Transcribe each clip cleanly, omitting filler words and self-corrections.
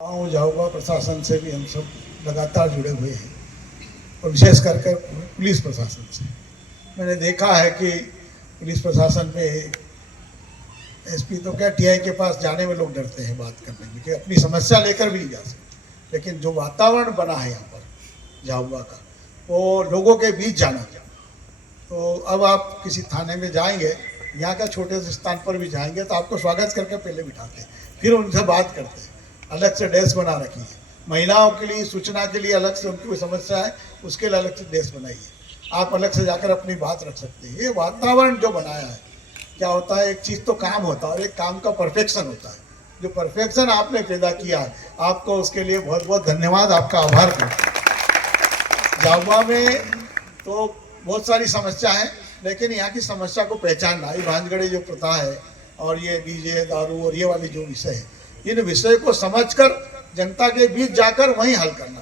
गाँव झाबुआ प्रशासन से भी हम सब लगातार जुड़े हुए हैं और विशेष कर पुलिस प्रशासन से मैंने देखा है कि पुलिस प्रशासन में एसपी तो क्या टीआई के पास जाने में लोग डरते हैं बात करने में कि अपनी समस्या लेकर भी नहीं जा सकते, लेकिन जो वातावरण बना है यहाँ पर झाबुआ का वो लोगों के बीच जाना। तो अब आप किसी थाने में जाएंगे, यहाँ का छोटे से स्थान पर भी जाएंगे तो आपको स्वागत करके पहले बिठाते हैं, फिर उनसे बात करते हैं। अलग से डेस्क बना रखी है, महिलाओं के लिए सूचना के लिए अलग से, उनकी कोई समस्या है उसके लिए अलग से डेस्क बनाई है, आप अलग से जाकर अपनी बात रख सकते हैं। ये वातावरण जो बनाया है, क्या होता है, एक चीज़ तो काम होता है और एक काम का परफेक्शन होता है। जो परफेक्शन आपने पैदा किया है, आपको उसके लिए बहुत बहुत धन्यवाद, आपका आभार करता हूँ। झाबुआ में तो बहुत सारी समस्या है, लेकिन यहाँ की समस्या को पहचानना, ये भांजगड़ी जो प्रथा है और ये डीजे दारू और ये वाली जो विषय है, इन विषय को समझकर जनता के बीच जाकर वहीं हल करना।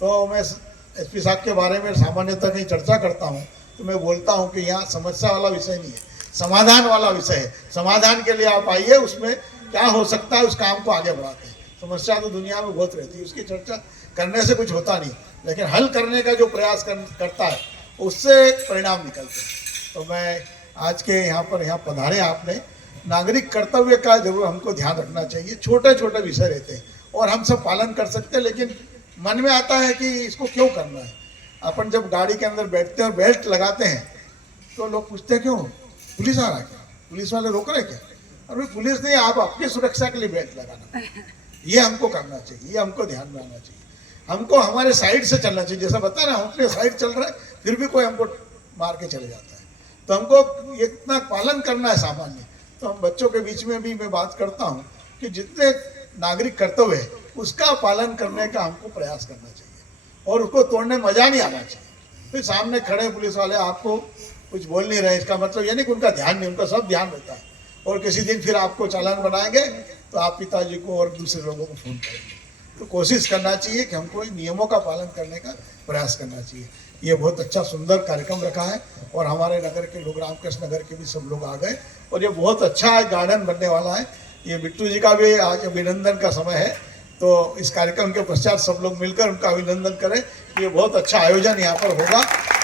तो मैं एसपी साहब के बारे में सामान्यतः कहीं चर्चा करता हूँ तो मैं बोलता हूँ कि यहाँ समस्या वाला विषय नहीं है, समाधान वाला विषय है। समाधान के लिए आप आइए, उसमें क्या हो सकता है उस काम को आगे बढ़ाते हैं। समस्या तो दुनिया में बहुत रहती है, उसकी चर्चा करने से कुछ होता नहीं, लेकिन हल करने का जो प्रयास करता है उससे परिणाम निकलते हैं। तो मैं आज के यहाँ पधारे आपने, नागरिक कर्तव्य का जरूर हमको ध्यान रखना चाहिए। छोटे छोटे विषय रहते हैं और हम सब पालन कर सकते हैं, लेकिन मन में आता है कि इसको क्यों करना है। अपन जब गाड़ी के अंदर बैठते हैं और बेल्ट लगाते हैं तो लोग पूछते हैं क्यों, पुलिस आ रहा है क्या, पुलिस वाले रोक रहे क्या। और पुलिस नहीं, आप अपनी सुरक्षा के लिए बेल्ट लगाना, ये हमको करना चाहिए, ये हमको ध्यान में आना चाहिए। हमको हमारे साइड से चलना चाहिए, जैसा बता रहे हम अपने साइड चल रहे हैं फिर भी कोई हमको मार के चले जाता है, तो हमको इतना पालन करना है सामान्य। तो हम बच्चों के बीच में भी मैं बात करता हूँ कि जितने नागरिक कर्तव्य है उसका पालन करने का हमको प्रयास करना चाहिए और उसको तोड़ने में मजा नहीं आना चाहिए। फिर सामने खड़े पुलिस वाले आपको कुछ बोल नहीं रहे, इसका मतलब ये नहीं कि उनका ध्यान नहीं, उनका सब ध्यान रहता है। और किसी दिन फिर आपको चालान बनाएंगे तो आप पिताजी को और दूसरे लोगों को फ़ोन करेंगे। तो कोशिश करना चाहिए कि हमको नियमों का पालन करने का प्रयास करना चाहिए। ये बहुत अच्छा सुंदर कार्यक्रम रखा है और हमारे नगर के लोग, रामकृष्ण नगर के भी सब लोग आ गए और ये बहुत अच्छा गार्डन बनने वाला है। ये बिट्टू जी का भी आज अभिनंदन का समय है, तो इस कार्यक्रम के पश्चात सब लोग मिलकर उनका अभिनंदन करें। ये बहुत अच्छा आयोजन यहाँ पर होगा,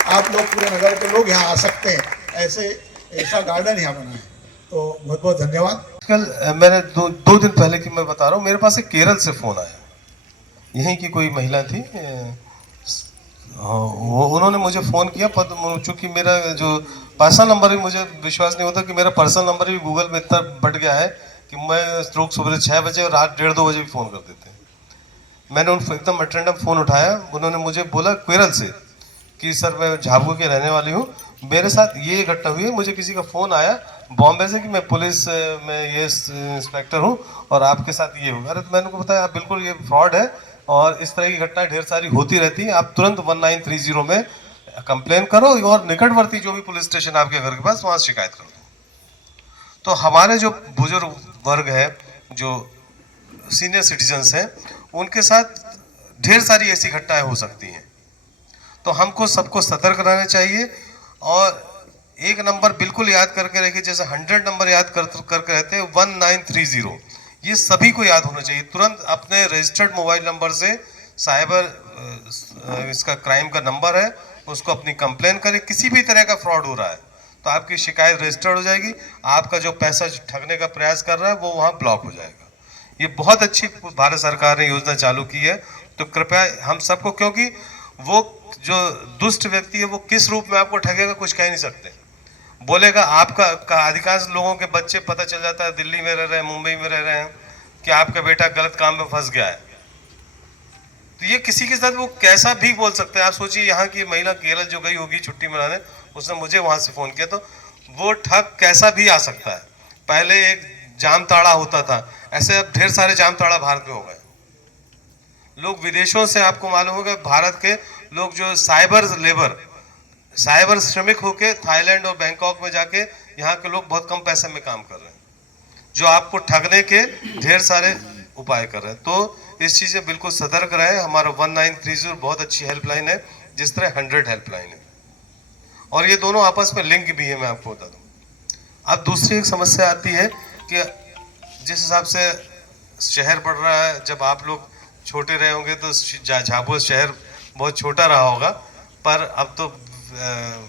आप लोग पूरे नगर के लोग यहाँ आ सकते हैं, ऐसा गार्डन यहाँ बना है। तो बहुत बहुत धन्यवाद। कल मैंने दो दिन पहले की मैं बता रहा हूँ, मेरे पास एक केरल से फ़ोन आया, यहीं की कोई महिला थी, वो उन्होंने मुझे फ़ोन किया। चूँकि मेरा जो पर्सनल नंबर भी, मुझे विश्वास नहीं होता कि मेरा पर्सनल नंबर भी गूगल में इतना बढ़ गया है कि मैं लोग सुबह 6 बजे और रात 1:30-2 बजे भी फ़ोन कर देते हैं। मैंने उन एकदम अटेंडम फ़ोन उठाया, उन्होंने मुझे बोला केरल से कि सर मैं झाबुआ के रहने वाली हूँ, मेरे साथ ये घटना हुई है, मुझे किसी का फ़ोन आया बॉम्बे से कि मैं पुलिस में ये इंस्पेक्टर हूँ और आपके साथ ये होगा। अरे तो मैंने उनको बताया बिल्कुल ये फ्रॉड है और इस तरह की घटनाएं ढेर सारी होती रहती हैं, आप तुरंत 1930 में कंप्लेन करो और निकटवर्ती जो भी पुलिस स्टेशन आपके घर के पास, वहाँ शिकायत करो। तो हमारे जो बुजुर्ग वर्ग है, जो सीनियर सिटीजन्स हैं, उनके साथ ढेर सारी ऐसी घटनाएं हो सकती हैं। तो हमको सबको सतर्क रहना चाहिए और एक नंबर बिल्कुल याद करके रखिए, जैसे 100 नंबर याद करके रहते हैं, 1930, ये सभी को याद होना चाहिए। तुरंत अपने रजिस्टर्ड मोबाइल नंबर से साइबर इसका क्राइम का नंबर है, उसको अपनी कंप्लेन करें। किसी भी तरह का फ्रॉड हो रहा है तो आपकी शिकायत रजिस्टर्ड हो जाएगी, आपका जो पैसा ठगने का प्रयास कर रहा है वो वहाँ ब्लॉक हो जाएगा। ये बहुत अच्छी भारत सरकार ने योजना चालू की है, तो कृपया हम सबको, क्योंकि वो जो दुष्ट व्यक्ति है वो किस रूप में आपको ठगेगा कुछ कह नहीं सकते। बोलेगा आपका अधिकांश लोगों के बच्चे, पता चल जाता है दिल्ली में रह रहे हैं, मुंबई में रह रहे हैं, कि आपका बेटा गलत काम में फंस गया है। तो ये किसी के साथ वो कैसा भी बोल सकते हैं। आप सोचिए, यहाँ की महिला केरल जो गई होगी छुट्टी मनाने, उसने मुझे वहाँ से फ़ोन किया, तो वो ठग कैसा भी आ सकता है। पहले एक जाम ताड़ा होता था, ऐसे अब ढेर सारे जाम ताड़ा भारत में हो गए। लोग विदेशों से, आपको मालूम होगा, भारत के लोग जो साइबर श्रमिक होके थाईलैंड और बैंकॉक में जाके यहाँ के लोग बहुत कम पैसे में काम कर रहे हैं, जो आपको ठगने के ढेर सारे उपाय कर रहे हैं। तो इस चीज़ से बिल्कुल सतर्क रहे। हमारा 1930 बहुत अच्छी हेल्पलाइन है, जिस तरह 100 हेल्पलाइन है, और ये दोनों आपस में लिंक भी है, मैं आपको बता दूँ। अब दूसरी एक समस्या आती है कि जिस हिसाब से शहर बढ़ रहा है, जब आप लोग छोटे रहे होंगे तो झाबुआ शहर बहुत छोटा रहा होगा, पर अब तो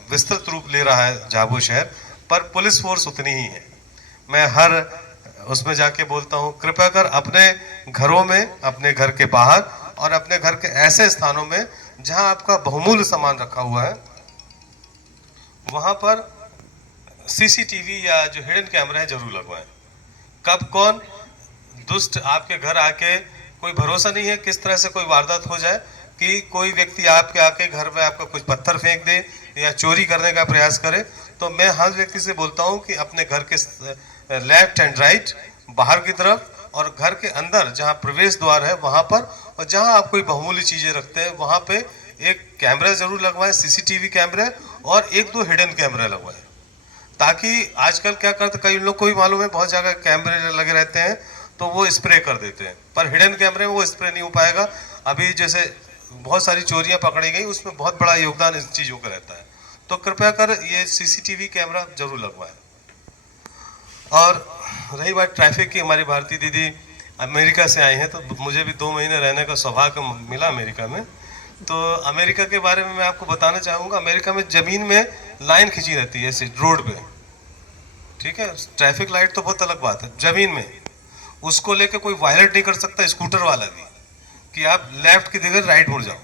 विस्तृत रूप ले रहा है झाबुआ शहर, पर पुलिस फोर्स उतनी ही है। मैं हर उसमें जाके बोलता हूँ, कृपया कर अपने घरों में, अपने घर के बाहर और अपने घर के ऐसे स्थानों में जहां आपका बहुमूल्य सामान रखा हुआ है, वहां पर सीसीटीवी या जो हिडन कैमरा है जरूर लगवाएं। कब कौन दुष्ट आपके घर आके, कोई भरोसा नहीं है किस तरह से कोई वारदात हो जाए, कि कोई व्यक्ति आपके आके घर में आपका कुछ पत्थर फेंक दे या चोरी करने का प्रयास करे। तो मैं हर व्यक्ति से बोलता हूं कि अपने घर के लेफ्ट एंड राइट, बाहर की तरफ और घर के अंदर जहां प्रवेश द्वार है वहां पर, और जहां आप कोई बहुमूल्य चीजें रखते हैं वहां पे एक कैमरा जरूर लगवाएं, सीसीटीवी कैमरे, और एक दो हिडन कैमरे लगवाएं। ताकि आजकल क्या करते, कई लोग को भी मालूम है बहुत जगह कैमरे लगे रहते हैं तो वो स्प्रे कर देते हैं, पर हिडन कैमरे में वो स्प्रे नहीं हो पाएगा। अभी जैसे बहुत सारी चोरियां पकड़ी गई, उसमें बहुत बड़ा योगदान इस चीज़ों का रहता है। तो कृपया कर ये सीसीटीवी कैमरा जरूर लगवाएं। और रही बात ट्रैफिक की, हमारी भारतीय दीदी अमेरिका से आई हैं, तो मुझे भी 2 महीने रहने का सौभाग्य मिला अमेरिका में। तो अमेरिका के बारे में मैं आपको बताना चाहूँगा, अमेरिका में ज़मीन में लाइन खींची रहती है ऐसे रोड पे, ठीक है। ट्रैफिक लाइट तो बहुत अलग बात है, ज़मीन में उसको लेके कोई वायलेट नहीं कर सकता, स्कूटर वाला भी, कि आप लेफ्ट की जगह राइट मुड़ जाओ।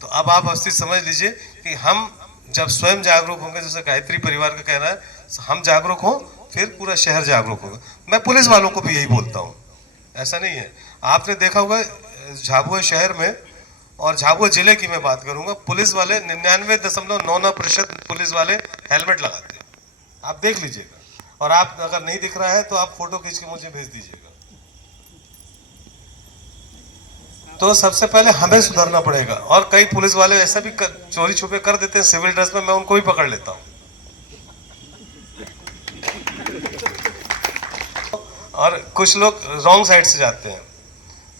तो अब आप अस्थित समझ लीजिए कि हम जब स्वयं जागरूक होंगे, जैसे गायत्री परिवार का कहना है, हम जागरूक हों फिर पूरा शहर जागरूक होगा। मैं पुलिस वालों को भी यही बोलता हूँ, ऐसा नहीं है। आपने देखा होगा झाबुआ शहर में और झाबुआ जिले की मैं बात करूंगा, पुलिस वाले 99.99% पुलिस वाले हेलमेट लगाते हैं, आप देख लीजिएगा। और आप अगर नहीं दिख रहा है तो आप फोटो खींच के मुझे भेज दीजिएगा। तो सबसे पहले हमें सुधरना पड़ेगा। और कई पुलिस वाले ऐसा भी चोरी छुपे कर देते हैं सिविल ड्रेस में, मैं उनको भी पकड़ लेता हूँ। और कुछ लोग रॉन्ग साइड से जाते हैं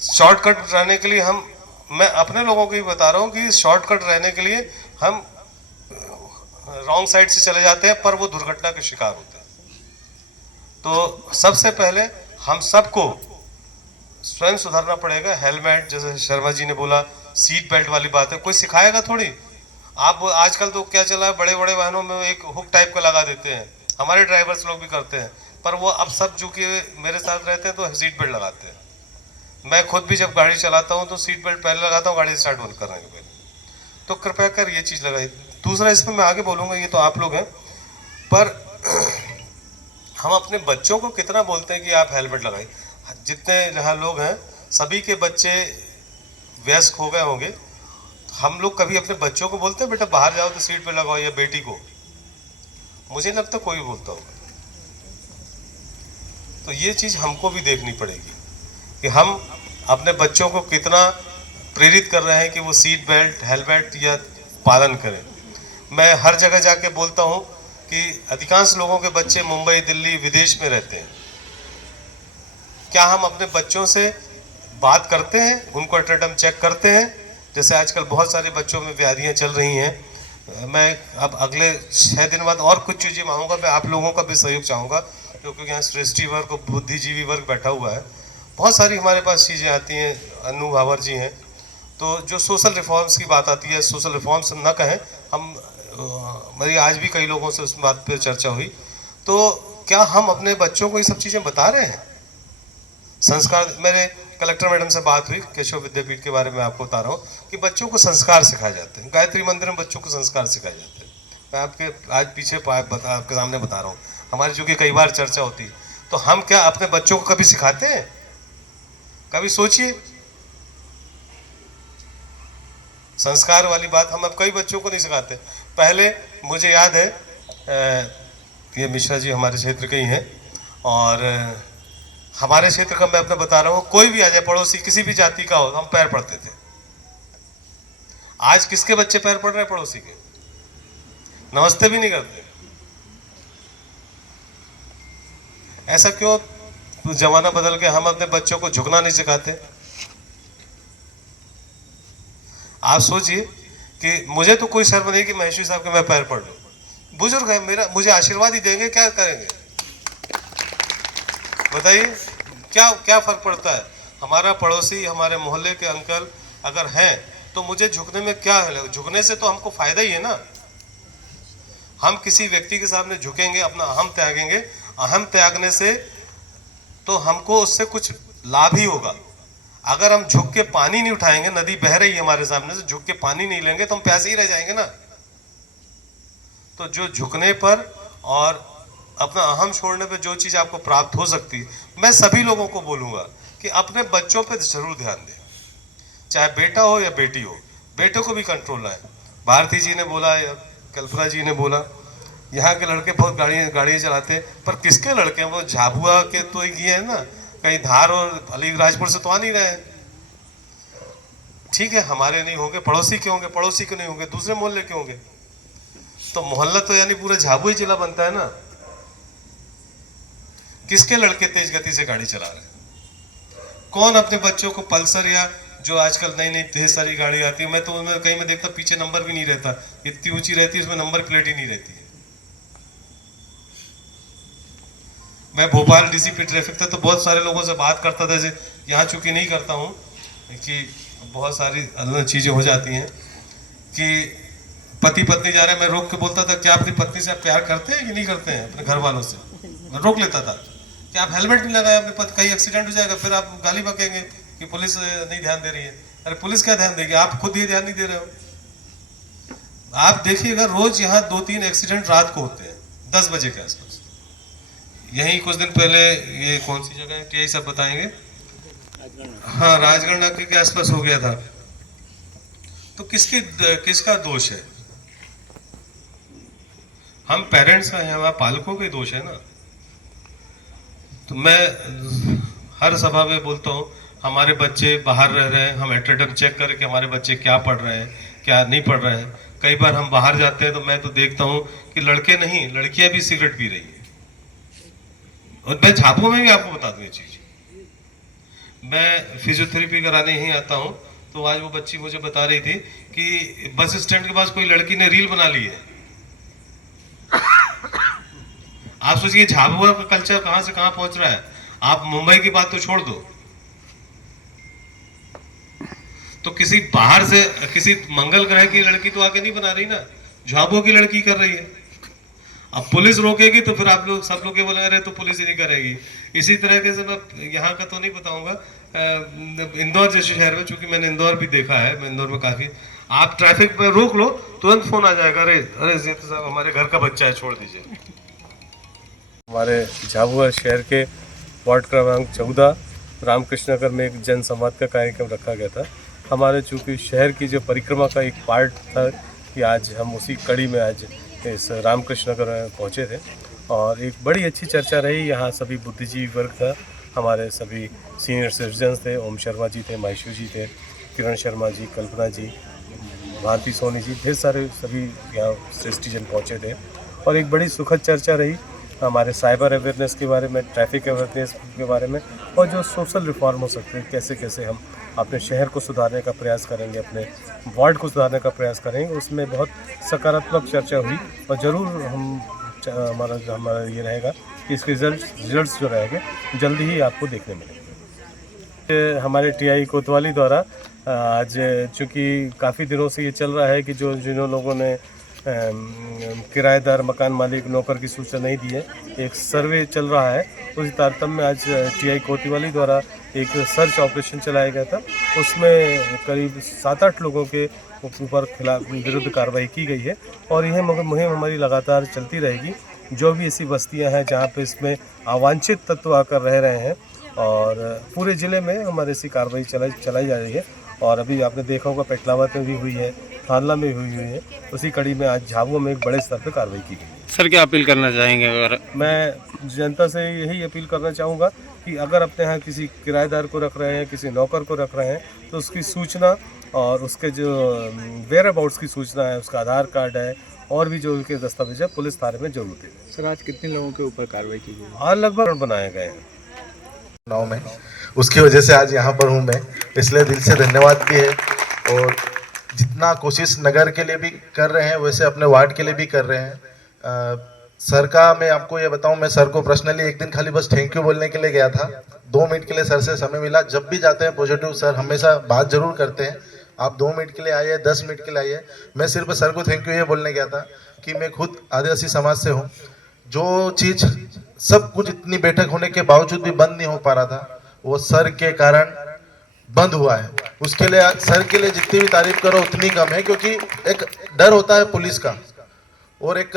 शॉर्टकट रहने के लिए। मैं अपने लोगों को भी बता रहा हूँ कि शॉर्टकट रहने के लिए हम रॉन्ग साइड से चले जाते हैं, पर वो दुर्घटना के शिकार होते हैं। तो सबसे पहले हम सबको स्वयं सुधरना पड़ेगा। हेलमेट, जैसे शर्मा जी ने बोला, सीट बेल्ट वाली बात है, कोई सिखाएगा थोड़ी। आप आजकल तो क्या चला है, बड़े बड़े वाहनों में एक हुक टाइप का लगा देते हैं, हमारे ड्राइवर्स लोग भी करते हैं, पर वो अब सब जो कि मेरे साथ रहते हैं तो सीट बेल्ट लगाते हैं। मैं खुद भी जब गाड़ी चलाता हूँ तो सीट बेल्ट पहले लगाता हूँ गाड़ी स्टार्ट बंद करने के पहले। तो कृपया कर ये चीज़ लगाई। दूसरा, इसमें मैं आगे बोलूँगा, ये तो आप लोग हैं, पर हम अपने बच्चों को कितना बोलते हैं कि आप हेलमेट लगाइए। जितने यहाँ लोग हैं सभी के बच्चे वयस्क हो गए होंगे, हम लोग कभी अपने बच्चों को बोलते हैं बेटा बाहर जाओ तो सीट पे लगाओ, या बेटी को? मुझे नहीं लगता कोई बोलता होगा। तो ये चीज़ हमको भी देखनी पड़ेगी कि हम अपने बच्चों को कितना प्रेरित कर रहे हैं कि वो सीट बेल्ट, हेलमेट या पालन करें। मैं हर जगह जाके बोलता हूँ कि अधिकांश लोगों के बच्चे मुंबई, दिल्ली, विदेश में रहते हैं। क्या हम अपने बच्चों से बात करते हैं, उनको अल्ट्रासाउंड चेक करते हैं? जैसे आजकल बहुत सारे बच्चों में व्याधियाँ चल रही हैं। मैं अब अगले 6 दिन बाद और कुछ चीज़ें मांगूंगा, मैं आप लोगों का भी सहयोग चाहूँगा, क्योंकि यहाँ सृष्टि वर्ग और बुद्धिजीवी वर्ग बैठा हुआ है। बहुत सारी हमारे पास चीज़ें आती हैं, अनु भावर जी हैं, तो जो सोशल रिफॉर्म्स की बात आती है, सोशल रिफॉर्म्स न कहें हम, मेरी आज भी कई लोगों से उस बात पर चर्चा हुई। तो क्या हम अपने बच्चों को ये सब चीज़ें बता रहे हैं? संस्कार, मेरे कलेक्टर मैडम से बात हुई केशव विद्यापीठ के बारे में, आपको बता रहा हूँ कि बच्चों को संस्कार सिखाए जाते हैं। गायत्री मंदिर में बच्चों को संस्कार सिखाए जाते हैं। मैं आपके आज पीछे आपके सामने बता रहा हूँ, हमारी जो कि कई बार चर्चा होती है। तो हम क्या अपने बच्चों को कभी सिखाते हैं? कभी सोचिए, संस्कार वाली बात हम अब कई बच्चों को नहीं सिखाते। पहले मुझे याद है, ये मिश्रा जी हमारे क्षेत्र के ही हैं, और हमारे क्षेत्र का मैं अपना बता रहा हूँ, कोई भी आ जाए, पड़ोसी किसी भी जाति का हो, हम पैर पड़ते थे। आज किसके बच्चे पैर पड़ रहे हैं? पड़ोसी के। नमस्ते भी नहीं करते। ऐसा क्यों? जमाना बदल के हम अपने बच्चों को झुकना नहीं सिखाते। आप सोचिए कि मुझे तो कोई शर्म नहीं कि महेश्वरी साहब के मैं पैर पड़ लूं। बुजुर्ग है मेरा, मुझे आशीर्वाद ही देंगे, क्या करेंगे बताइए? क्या क्या फर्क पड़ता है? हमारा पड़ोसी, हमारे मोहल्ले के अंकल अगर हैं तो मुझे झुकने में क्या है? झुकने से तो हमको फायदा ही है ना। हम किसी व्यक्ति के सामने झुकेंगे, अपना अहम त्यागेंगे, अहम त्यागने से तो हमको उससे कुछ लाभ ही होगा। अगर हम झुक के पानी नहीं उठाएंगे, नदी बह रही है हमारे सामने से, झुक के पानी नहीं लेंगे तो हम प्यासे ही रह जाएंगे ना। तो जो झुकने पर और अपना अहम छोड़ने पर जो चीज आपको प्राप्त हो सकती है, मैं सभी लोगों को बोलूंगा कि अपने बच्चों पे जरूर ध्यान दें, चाहे बेटा हो या बेटी हो, बेटे को भी कंट्रोल लाए। भारती जी ने बोला या कल्पना जी ने बोला, यहाँ के लड़के बहुत गाड़ी चलाते हैं, पर किसके लड़के हैं? वो झाबुआ के तो एक ही है ना, कहीं धार और अलीराजपुर से तो आ नहीं रहे हैं। ठीक है, हमारे नहीं होंगे, पड़ोसी के होंगे, पड़ोसी के नहीं होंगे, दूसरे मोहल्ले के होंगे, तो मोहल्ला तो यानी पूरा झाबुआ जिला बनता है ना। किसके लड़के तेज गति से गाड़ी चला रहे हैं? कौन अपने बच्चों को पल्सर या जो आजकल नई नई ढेर सारी गाड़ी आती है, मैं तो उनमें कहीं में देखता पीछे नंबर भी नहीं रहता, इतनी ऊंची रहती है उसमें नंबर प्लेट ही नहीं रहती है। मैं भोपाल डीसीपी ट्रैफिक था तो बहुत सारे लोगों से बात करता था, जैसे यहाँ चूंकि नहीं करता हूँ कि बहुत सारी अलग चीजें हो जाती हैं कि पति पत्नी जा रहे हैं, मैं रोक के बोलता था क्या अपनी पत्नी से आप प्यार करते हैं कि नहीं करते हैं? अपने घर वालों से मैं रोक लेता था कि आप हेलमेट नहीं लगाए अपने पति, कहीं एक्सीडेंट हो जाएगा, फिर आप गाली बकेंगे कि पुलिस नहीं ध्यान दे रही है। अरे पुलिस क्या ध्यान देगी, आप खुद ही ध्यान नहीं दे रहे हो। आप देखिएगा रोज यहाँ 2-3 एक्सीडेंट रात को होते हैं 10 बजे के आसपास। यही कुछ दिन पहले, ये कौन सी जगह है, टीआई साहब बताएंगे, हाँ राजगढ़ नाके के आसपास हो गया था। तो किसका दोष है? हम पेरेंट्स हैं, हमारे पालकों के दोष है ना। तो मैं हर सभा में बोलता हूँ, हमारे बच्चे बाहर रह रहे हैं, हम एट चेक करें कि हमारे बच्चे क्या पढ़ रहे हैं, क्या नहीं पढ़ रहे हैं। कई बार हम बाहर जाते हैं तो मैं तो देखता हूँ कि लड़के नहीं, लड़कियां भी सिगरेट पी रही है। और मैं झाबुआ में भी आपको बता दूं ये चीज, मैं फिजियोथेरेपी कराने ही आता हूँ, तो आज वो बच्ची मुझे बता रही थी कि बस स्टैंड के पास कोई लड़की ने रील बना ली है। आप सोचिए झाबुआ का कल्चर कहां से कहां पहुंच रहा है। आप मुंबई की बात तो छोड़ दो, तो किसी बाहर से किसी मंगल ग्रह की लड़की तो आके नहीं बना रही ना, झाबुआ की लड़की कर रही है। अब पुलिस रोकेगी तो फिर आप लोग सब लोग ये बोलेंगे अरे तो पुलिस ही नहीं करेगी। इसी तरह से मैं यहाँ का तो नहीं बताऊंगा, इंदौर जैसे शहर में, चूंकि मैंने इंदौर भी देखा है, मैं इंदौर में काफी, आप ट्रैफिक में रोक लो तुरंत फोन आ जाएगा, अरे अरे साहब हमारे घर का बच्चा है, छोड़ दीजिए। हमारे झाबुआ शहर के वार्ड क्रमांक 14 रामकृष्ण नगर में एक जन संवाद का कार्यक्रम रखा गया था। हमारे चूँकि शहर की जो परिक्रमा का एक पार्ट था कि आज हम उसी कड़ी में आज इस रामकृष्ण नगर में पहुँचे थे और एक बड़ी अच्छी चर्चा रही। यहाँ सभी बुद्धिजीवी वर्ग था, हमारे सभी सीनियर सिटीजन्स थे, ओम शर्मा जी थे, माहेश्वर जी थे, किरण शर्मा जी, कल्पना जी, भारती सोनी जी, ढेर सारे सभी यहाँ सिटीजन पहुँचे थे और एक बड़ी सुखद चर्चा रही हमारे साइबर अवेयरनेस के बारे में, ट्रैफिक अवेयरनेस के बारे में और जो सोशल रिफॉर्म हो सकते हैं, कैसे कैसे हम अपने शहर को सुधारने का प्रयास करेंगे, अपने वार्ड को सुधारने का प्रयास करेंगे। उसमें बहुत सकारात्मक चर्चा हुई और ज़रूर हमारा ये रहेगा कि इसके रिजल्ट्स जो रहेंगे जल्दी ही आपको देखने मिलेंगे। हमारे टीआई कोतवाली द्वारा आज चूँकि काफ़ी दिनों से ये चल रहा है कि जिन लोगों ने किराएदार, मकान मालिक, नौकर की सूचना नहीं दी है, एक सर्वे चल रहा है। उसी तारतम्य में आज टीआई कोतवाली द्वारा एक सर्च ऑपरेशन चलाया गया था। उसमें करीब 7-8 लोगों के ऊपर विरुद्ध कार्रवाई की गई है और यह मुहिम हमारी लगातार चलती रहेगी। जो भी ऐसी बस्तियां हैं जहां पे इसमें अवांछित तत्व आकर रह रहे हैं और पूरे ज़िले में हमारे ऐसी कार्रवाई चलाई जा रही है और अभी आपने देखा होगा पेटलावत में भी हुई है, थानला में हुई है। उसी कड़ी में आज झाबुआ में एक बड़े स्तर पर कार्रवाई की गई। सर क्या अपील करना चाहेंगे? अगर मैं जनता से यही अपील करना चाहूँगा कि अगर अपने यहाँ किसी किराएदार को रख रहे हैं, किसी नौकर को रख रहे हैं, तो उसकी सूचना और उसके जो वेयर अबाउट्स की सूचना है, उसका आधार कार्ड है और भी जो उनके दस्तावेज है, पुलिस थाने में जरूर दें। सर आज कितने लोगों के ऊपर कार्रवाई की गई? और लगभग बनाए गए हैं 9 में, उसकी वजह से आज यहाँ पर हूँ मैं, इसलिए दिल से धन्यवाद भी है। और जितना कोशिश नगर के लिए भी कर रहे हैं वैसे अपने वार्ड के लिए भी कर रहे हैं। सर का मैं आपको ये बताऊं, मैं सर को पर्सनली एक दिन खाली बस थैंक यू बोलने के लिए गया था। 2 मिनट के लिए सर से समय मिला। जब भी जाते हैं पॉजिटिव सर हमेशा बात जरूर करते हैं, आप 2 मिनट के लिए आइए, 10 मिनट के लिए आइए। मैं सिर्फ सर को थैंक यू ये बोलने गया था कि मैं खुद आदिवासी समाज से हूँ। जो चीज़ सब कुछ इतनी बैठक होने के बावजूद भी बंद नहीं हो पा रहा था, वो सर के कारण बंद हुआ है। उसके लिए सर के लिए जितनी भी तारीफ करो उतनी कम है, क्योंकि एक डर होता है पुलिस का, और एक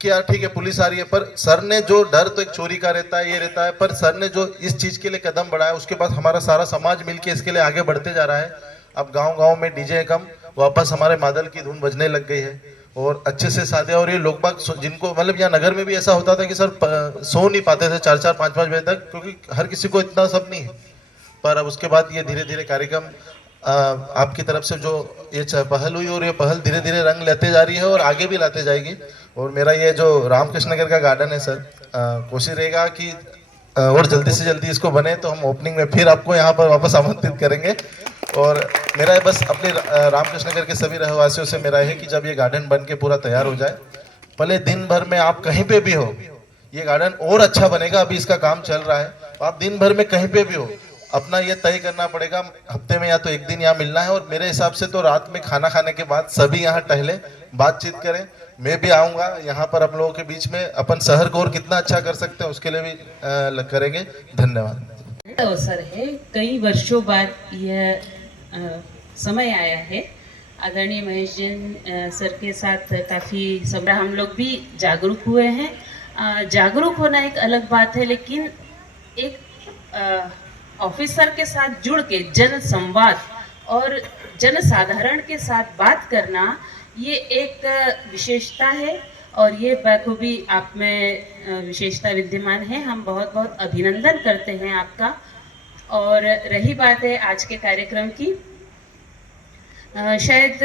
क्या ठीक है पुलिस आ रही है, पर सर ने जो डर तो एक चोरी का रहता है, ये रहता है, पर सर ने जो इस चीज के लिए कदम बढ़ाया, उसके बाद हमारा सारा समाज मिलके इसके लिए आगे बढ़ते जा रहा है। अब गांव-गांव में डीजे कम, वापस हमारे मादल की धुन बजने लग गई है, और अच्छे से शादियां हो रही है। लोग बाग जिनको मतलब यहाँ नगर में भी ऐसा होता था कि सर सो नहीं पाते थे 4-4 5-5 बजे तक, क्योंकि हर किसी को इतना सब नहीं है। पर अब उसके बाद ये धीरे धीरे कार्यक्रम आपकी तरफ से जो ये पहल हुई, और ये पहल धीरे धीरे रंग लेते जा रही है और आगे भी लाते जाएगी। और मेरा ये जो रामकृष्ण नगर का गार्डन है सर, कोशिश रहेगा कि और जल्दी से जल्दी इसको बने, तो हम ओपनिंग में फिर आपको यहाँ पर वापस आमंत्रित करेंगे। और मेरा बस अपने रामकृष्ण नगर के सभी रहवासियों से मेरा है कि जब ये गार्डन बन के पूरा तैयार हो जाए, भले दिन भर में आप कहीं पे भी हो, ये गार्डन और अच्छा बनेगा। अभी इसका काम चल रहा है, आप दिन भर में कहीं पे भी हो, अपना ये तय करना पड़ेगा हफ्ते में या तो एक दिन यहाँ मिलना है। और मेरे हिसाब से तो रात में खाना खाने के बाद सभी यहाँ टहले, बातचीत करें। मैं भी आऊँगा यहाँ पर, आप लोगों के बीच में अपन शहर को और कितना अच्छा कर सकते हैं उसके लिए भी करेंगे। धन्यवाद। अवसर है, कई वर्षों बाद यह समय आया है। आदरणीय महेश जैन सर के साथ काफ़ी समय हम लोग भी जागरूक हुए हैं। जागरूक होना एक अलग बात है, लेकिन एक ऑफिसर के साथ जुड़ के जन संवाद और जन साधारण के साथ बात करना, ये एक विशेषता है, और ये बखूबी आप में विशेषता विद्यमान है। हम बहुत बहुत अभिनंदन करते हैं आपका। और रही बात है आज के कार्यक्रम की, शायद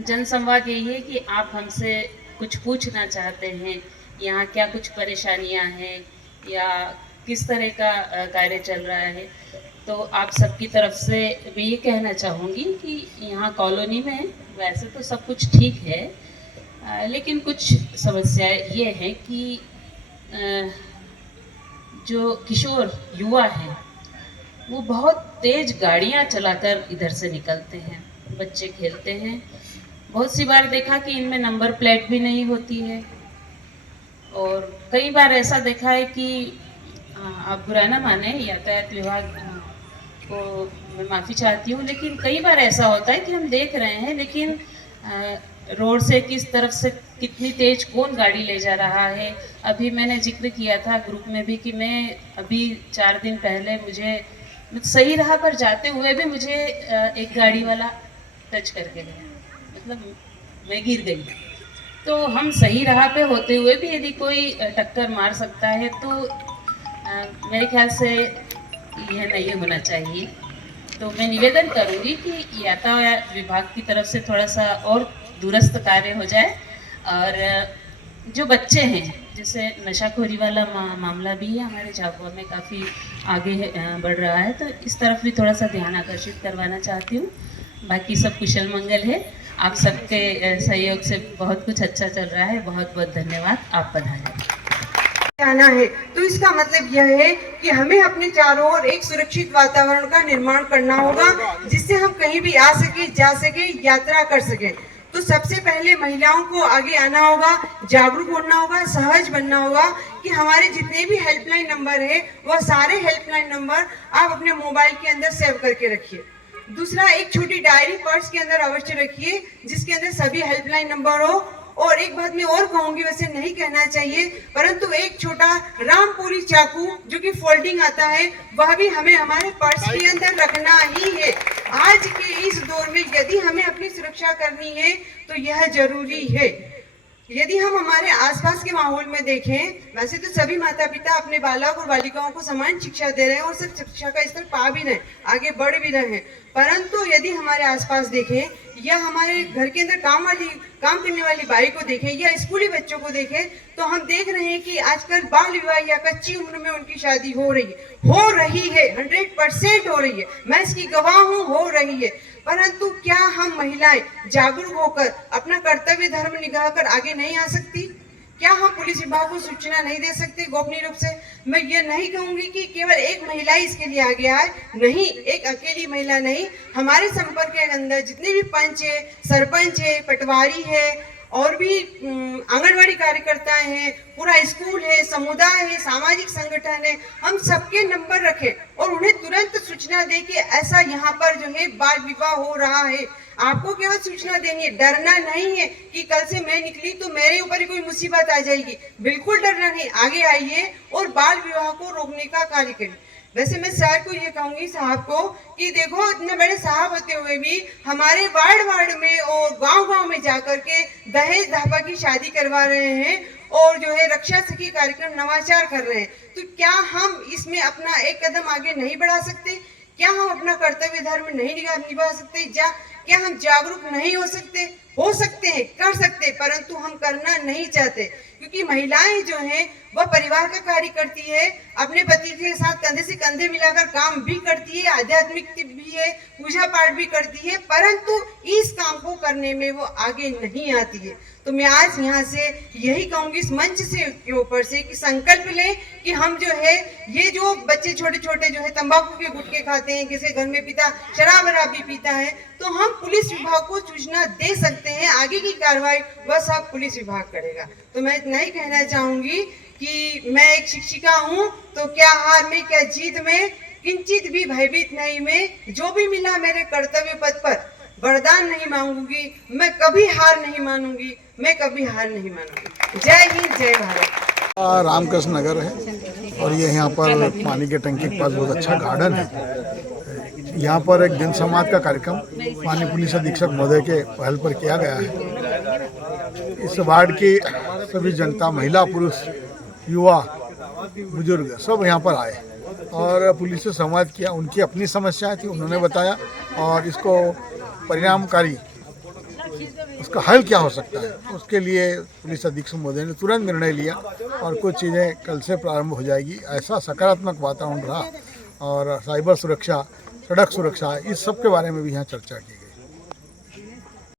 जनसंवाद यही है कि आप हमसे कुछ पूछना चाहते हैं, यहाँ क्या कुछ परेशानियाँ हैं या किस तरह का कार्य चल रहा है। तो आप सबकी तरफ से मैं ये कहना चाहूँगी कि यहाँ कॉलोनी में वैसे तो सब कुछ ठीक है, लेकिन कुछ समस्याएं ये हैं कि जो किशोर युवा हैं वो बहुत तेज गाड़ियाँ चलाकर इधर से निकलते हैं। बच्चे खेलते हैं, बहुत सी बार देखा कि इनमें नंबर प्लेट भी नहीं होती है, और कई बार ऐसा देखा है कि आप बुरा ना माने, यातायात विभाग को मैं माफ़ी चाहती हूँ, लेकिन कई बार ऐसा होता है कि हम देख रहे हैं, लेकिन रोड से किस तरफ से कितनी तेज कौन गाड़ी ले जा रहा है। अभी मैंने जिक्र किया था ग्रुप में भी कि मैं अभी 4 दिन पहले मुझे सही राह पर जाते हुए भी मुझे एक गाड़ी वाला टच करके गया, मतलब मैं गिर गई। तो हम सही राह पे होते हुए भी यदि कोई टक्कर मार सकता है, तो मेरे ख्याल से यह नहीं होना चाहिए। तो मैं निवेदन करूंगी कि यातायात विभाग की तरफ से थोड़ा सा और दूरस्थ कार्य हो जाए, और जो बच्चे हैं, जैसे नशाखोरी वाला मामला भी है हमारे झाबुआ में काफ़ी आगे बढ़ रहा है, तो इस तरफ भी थोड़ा सा ध्यान आकर्षित करवाना चाहती हूँ। बाकी सब कुशल मंगल है, आप सबके सहयोग से बहुत कुछ अच्छा चल रहा है। बहुत बहुत धन्यवाद। आप पधारें। आना है तो इसका मतलब यह है कि हमें अपने चारों ओर एक सुरक्षित वातावरण का निर्माण करना होगा, जिससे हम कहीं भी आ सके, जा सके, यात्रा कर सके। तो सबसे पहले महिलाओं को आगे आना होगा, जागरूक होना होगा, सहज बनना होगा कि हमारे जितने भी हेल्पलाइन नंबर है वह सारे हेल्पलाइन नंबर आप अपने मोबाइल के अंदर सेव करके रखिए। दूसरा, एक छोटी डायरी पर्स के अंदर अवश्य रखिए जिसके अंदर सभी हेल्पलाइन नंबर हो। और एक बात मैं और कहूंगी, वैसे नहीं कहना चाहिए, परंतु एक छोटा रामपुरी चाकू जो कि फोल्डिंग आता है, वह भी हमें हमारे पर्स के अंदर रखना ही है। आज के इस दौर में यदि हमें अपनी सुरक्षा करनी है तो यह जरूरी है। यदि हम हमारे आसपास के माहौल में देखें, वैसे तो सभी माता पिता अपने बालक और बालिकाओं को समान शिक्षा दे रहे हैं और सब शिक्षा का स्तर पा भी रहे हैं, आगे बढ़ भी रहे हैं, परंतु यदि हमारे आसपास देखें या हमारे घर के अंदर काम करने वाली बाई को देखें या स्कूली बच्चों को देखें, तो हम देख रहे हैं कि आजकल बाल विवाह या कच्ची उम्र में उनकी शादी हो रही है 100% हो रही है। मैं इसकी गवाह हूँ, हो रही है। परंतु क्या हम महिलाएं जागरूक होकर अपना कर्तव्य धर्म निभाकर आगे नहीं आ सकती? क्या हम पुलिस विभाग को सूचना नहीं दे सकते गोपनीय रूप से? मैं ये नहीं कहूंगी कि केवल एक महिला ही इसके लिए आगे आए, नहीं, एक अकेली महिला नहीं, हमारे संपर्क के अंदर जितने भी पंच है, सरपंच है, पटवारी है और भी आंगनवाड़ी कार्यकर्ता हैं, पूरा स्कूल है, समुदाय है, सामाजिक संगठन है, हम सबके नंबर रखें और उन्हें तुरंत सूचना दे कि ऐसा यहाँ पर जो है बाल विवाह हो रहा है। आपको केवल सूचना देनी है, डरना नहीं है कि कल से मैं निकली तो मेरे ऊपर ही कोई मुसीबत आ जाएगी, बिल्कुल डरना नहीं। आगे आइए और बाल विवाह को रोकने का कार्य करिए। वैसे मैं सर को ये कहूंगी, साहब को, कि देखो इतने बड़े साहब होते हुए भी हमारे वार्ड में और गांव में जाकर के दहेज धापा की शादी करवा रहे हैं और जो है रक्षा सखी कार्यक्रम नवाचार कर रहे हैं। तो क्या हम इसमें अपना एक कदम आगे नहीं बढ़ा सकते? क्या हम अपना कर्तव्य धर्म नहीं निभा सकते? क्या हम जागरूक नहीं हो सकते? हो सकते हैं, कर सकते हैं, परंतु हम करना नहीं चाहते, क्योंकि महिलाएं जो हैं वह परिवार का कार्य करती है, अपने पति के साथ कंधे से कंधे मिलाकर काम भी करती है, आध्यात्मिक भी है, पूजा पाठ भी करती है, परंतु इस काम को करने में वो आगे नहीं आती है। तो मैं आज यहाँ से यही कहूंगी, इस मंच से के ऊपर से, कि संकल्प लें कि हम जो है ये जो बच्चे छोटे छोटे जो है तंबाकू के गुटखे खाते हैं, किसी घर में पिता शराब भी पीता है, तो हम पुलिस विभाग को सूचना दे सकते हैं। आगे की कार्रवाई वह सब पुलिस विभाग करेगा। तो मैं इतना ही कहना चाहूंगी कि मैं एक शिक्षिका हूँ, तो क्या हार में क्या जीत में किंचित भी भयभीत नहीं, मैं जो भी मिला मेरे कर्तव्य पथ पर वरदान नहीं मांगूंगी, मैं कभी हार नहीं मानूंगी, मैं कभी हार नहीं मानूंगी। जय हिंद, जय भारत। रामकृष्ण नगर है और ये यहाँ पर पानी के टंकी के पास बहुत अच्छा गार्डन है। यहाँ पर एक जन संवाद का कार्यक्रम माननीय पुलिस अधीक्षक महोदय के पहल पर किया गया है। इस वार्ड की सभी जनता, महिला पुरुष, युवा, बुजुर्ग सब यहाँ पर आए और पुलिस से संवाद किया। उनकी अपनी समस्याएं थी, उन्होंने बताया और इसको परिणामकारी उसका हल क्या हो सकता है, उसके लिए पुलिस अधीक्षक महोदय ने तुरंत निर्णय लिया और कुछ चीज़ें कल से प्रारंभ हो जाएगी। ऐसा सकारात्मक वातावरण रहा और साइबर सुरक्षा, सड़क सुरक्षा, इस सब के बारे में भी यहाँ चर्चा की।